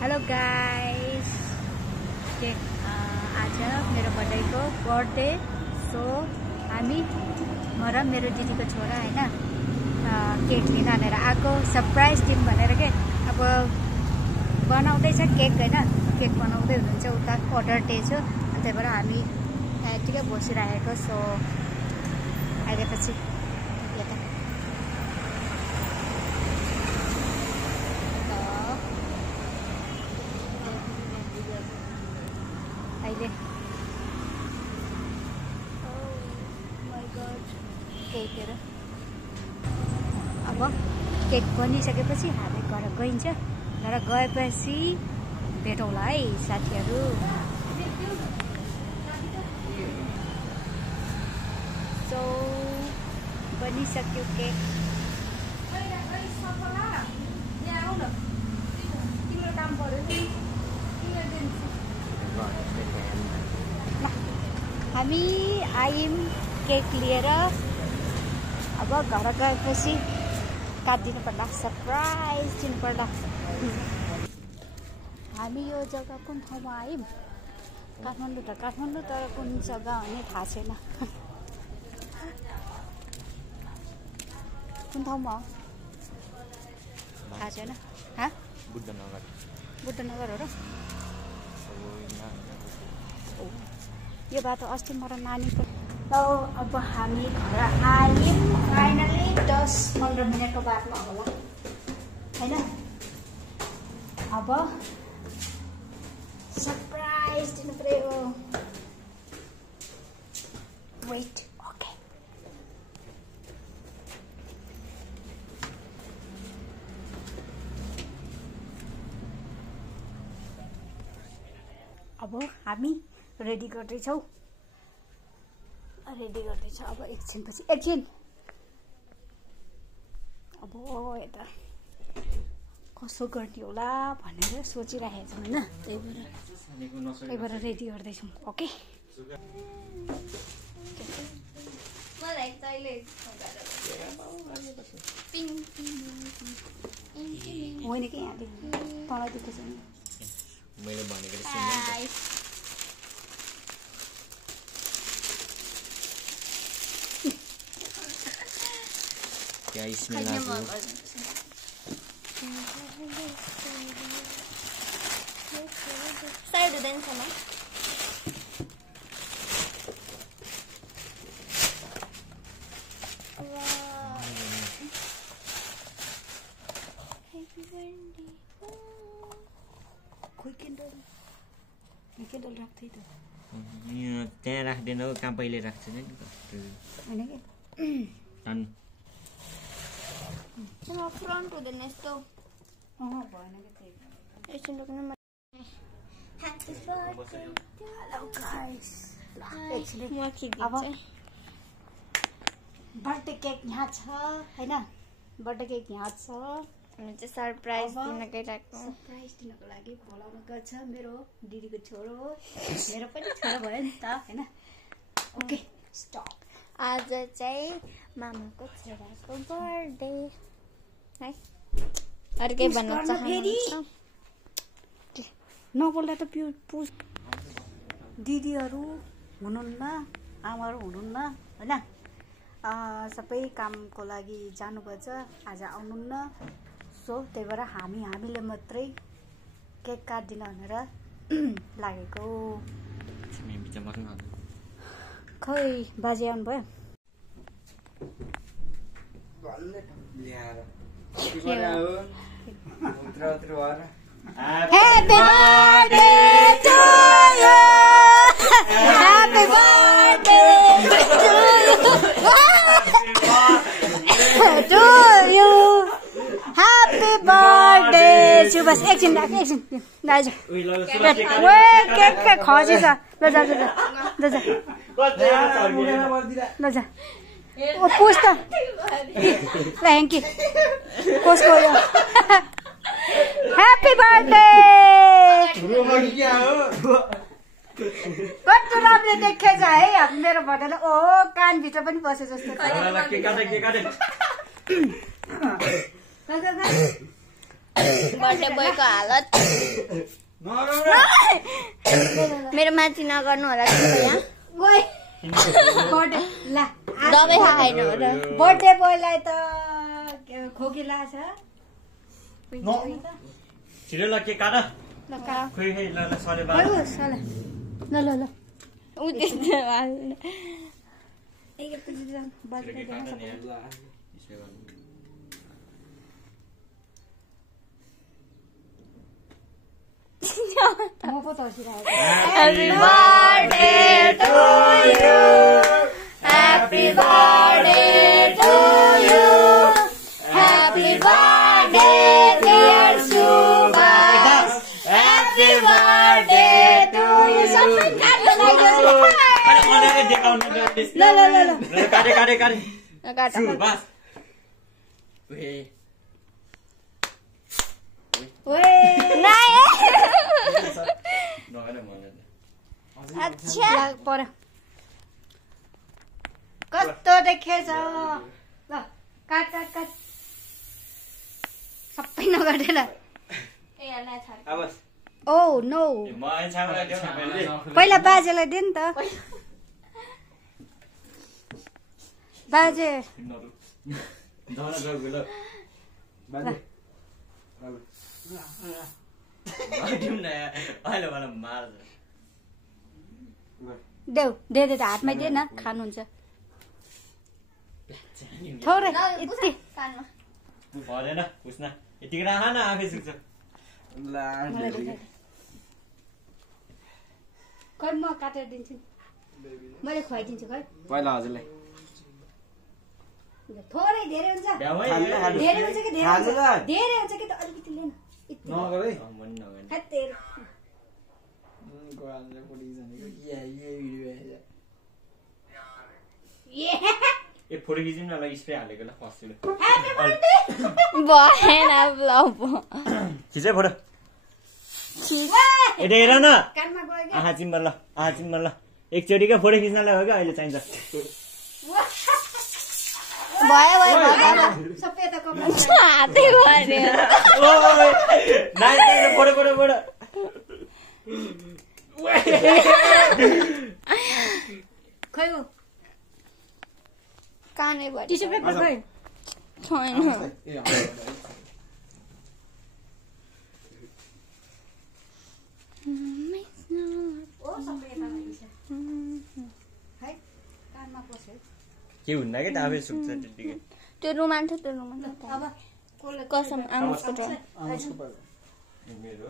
Hello guys, आज मेरो बर्थडेको बर्थडे सो हामी म र मेरो दिदीको छोरा हैन केक लिन भनेर आएको सरप्राइज दिउँ भनेर के अब बनाउँदैछ केक हैन केक बनाउँदै हुनुहुन्छ उता अर्डर दिएछु अनि त्यही भएर हामी यतिकै बसिरहेको सो आएपछि अब केक बनिसकेपछि हामी घर गइन्छ। घर गएपछि भेटौँला है साथीहरू। सो बनिसक्यो केक। हामी आयौँ केक लिएर। अब घर गएपछि काटिदिनु पर्ला, सरप्राइज दिनु पर्ला। हामी यो जग्गा कुन ठाउँमा आयौँ? काठमाडौँ तर कुन जग्गा भन्ने थाहा छैन। कुन ठाउँमा हो थाहा छैन। बुद्धनगर हो र? यो बाटो अस्ति म र नानीको। अब हामी घर आयौँ फाइनली। 10-15 मिनटको बादमा होला हैन। अब सरप्राइज दिनु पर्यो। Wait okay. अब हामी रेडी गर्दैछौँ। अब एकछिन अब यता कसो गर्ने होला भनेर सोचिरहेको छौँ हैन। त्यही भएर रेडी गर्दैछौँ। ओके होइन कि यहाँले तँलाई देखेको छैन मैले भनेको। क्या इसमें साइड हुँदैन छैन। खोइ क्यान्डल राख्थेँ त त्यहाँ राख्दैन हो कहाँ पहिले राख्छ नि होइन कि फ्रन्ट हुँदैन यस्तो भएन कि एकछिन रोक्नु। अब बर्थडे केक यहाँ छ हैन। बर्थडे केक यहाँ छ। सरप्राइज दिनको लागि बोलाउनु गर्छ। मेरो दिदीको छोरो हो, मेरो पनि छोरो भयो नि त हैन। Okay stop. आज चाहिँ मामाको छोराको बर्थडे है। अर्कै भन्न चाहनुहुन्छ नबोल्दा त पुस। दिदीहरू हुनुहुन्न, आमाहरू हुनुहुन्न हैन। सबै कामको लागि जानुपर्छ, आज आउनुहुन्न। सो त्यही भएर हामीले मात्रै केक काट्दिन भनेर लागेको। खै बाजे आउनु भयो। Happy birthday to you. Happy birthday to you. Happy birthday. बस एकछिन दाजु केक खसी छ। ल जा पुछ त ल्याङ्की कसको यो। Happy birthday. कस्तो राम्रो देखेछ है मेरो बर्थडे। ओ कानभित्र पनि बसे जस्तो। बर्थडे बोयको हालत मेरो माथि नगर्नु होला यहाँ दबाई खाएन होला बर्थडे बोयलाई त खोकी लाग्छ छिटो ल के काट खोइ खै ल सले बाल ल ल ल उ त्यस्तो म पो तर्सिरहेको Happy birthday to you. Happy birthday to you. Happy birthday dear Subhas. Happy birthday to you. सबै काट्नु लाग्यो ल ल ल ल काटे काटे काटे काट बस ओए नाइ नगरे मलाई अच्छा पर कस्तो देखेछ ल काट काट काट सबै नगरेर ए यार थाहा अब ओ नो म छामलाई देऊ न मैले पहिला बाजेलाई दे नि त बाजे जान जाऊ ल बाजे दिउँ न अहिले मलाई मार्छ देऊ दे दे हातमै दे न खानुहुन्छ थोरै यति कानमा भरेन पुस्न यतिकै राख न आफै सुक्छ मलाई देखाइ खै म काटेर दिन्छु मैले खुवाइदिन्छु खै पहिला हजुरलाई थोरै धेरै हुन्छ भ्याउमै धेरै हुन्छ कि धेरै हुन्छ धेरै हुन्छ कि त अलिकति लिएन नगरै मन नगर्ने खै तेरो ए फोटो खिच्यौँ न ल स्प्रे हालेको ल फर्स्ट ह्यापी बर्थडे भएन ब्लग खिचै फोटो यता हेर न कानमा गयो कि आँखा चिम्बर ल आँखा चिम्बर ल एकचोटिकै फोटो खिच्नलाई हो क्या अहिले चाहिन्छ भयो भयो सबै यता कमा हातै भन्यो फोटो फोटो फोटो खै हो कानै भयो टिस्यु पेपर खै छैन ओ सबै यता लाग्छ है कानमा पस्यो के हुन्न कि त आफै सुक्छ त्यतिकै त्यो रुमाल थियो त्यो रुमाल अब कसले कसम आमुसको ड्रम मेरो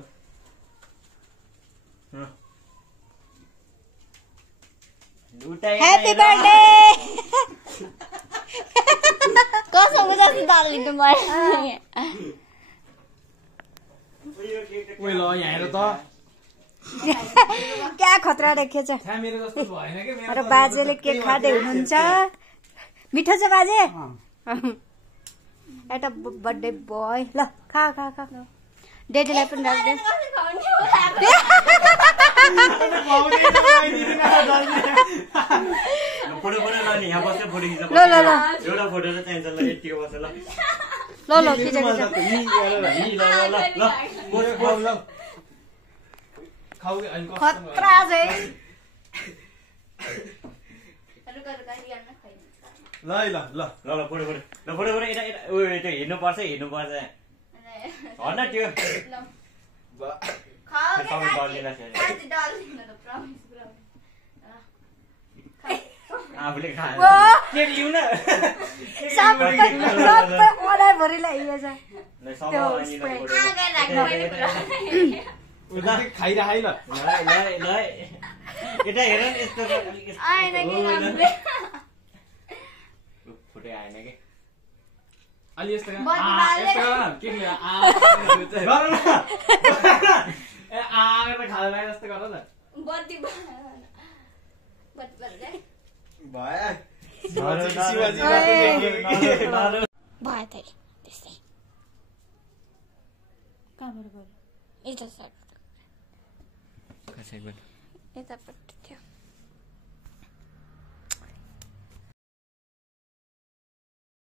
ह्यापी बर्थडे कसम जस्तो दालिनु भयो ओइ ल यहाँ हेर त क्या खतरा देखेछ छ्या मेरो जस्तो भएन के मेरो र बाजेले केक खाँदै हुनुहुन्छ मिठो छ बाजे एउटा बर्थडे बोय ल खा खा खा डेडीलाई पनि राख्दै फोटो फोटो ल नि यहाँ बस्छ फोटो खिच्छ ल ल ल एउटा फोटो त चाहिन्छ ल यतिको बस्छ ल ल ल खिच खिच खाऊ के अनि कस्तो खतरा चाहिँ ल ल ल ल ल फोटो फोटो ल फोटो फोटो यता यता उयो त्यो हेर्नुपर्छ हेर्नुपर्छ हन त्यो तपाईँ डल्लिला आफूले खाएर केक लिउँ न सबै अडाइभरिलाई हिँडेछ खाइराख है ल यता हेर नि यस्तो फोटो आएन कि अलि यस्तो के ए आएर खाँदा लाग्यो जस्तो गर न भयो त त्यस्तै कहाँबाट गयो यता साइड यतापट्टि थियो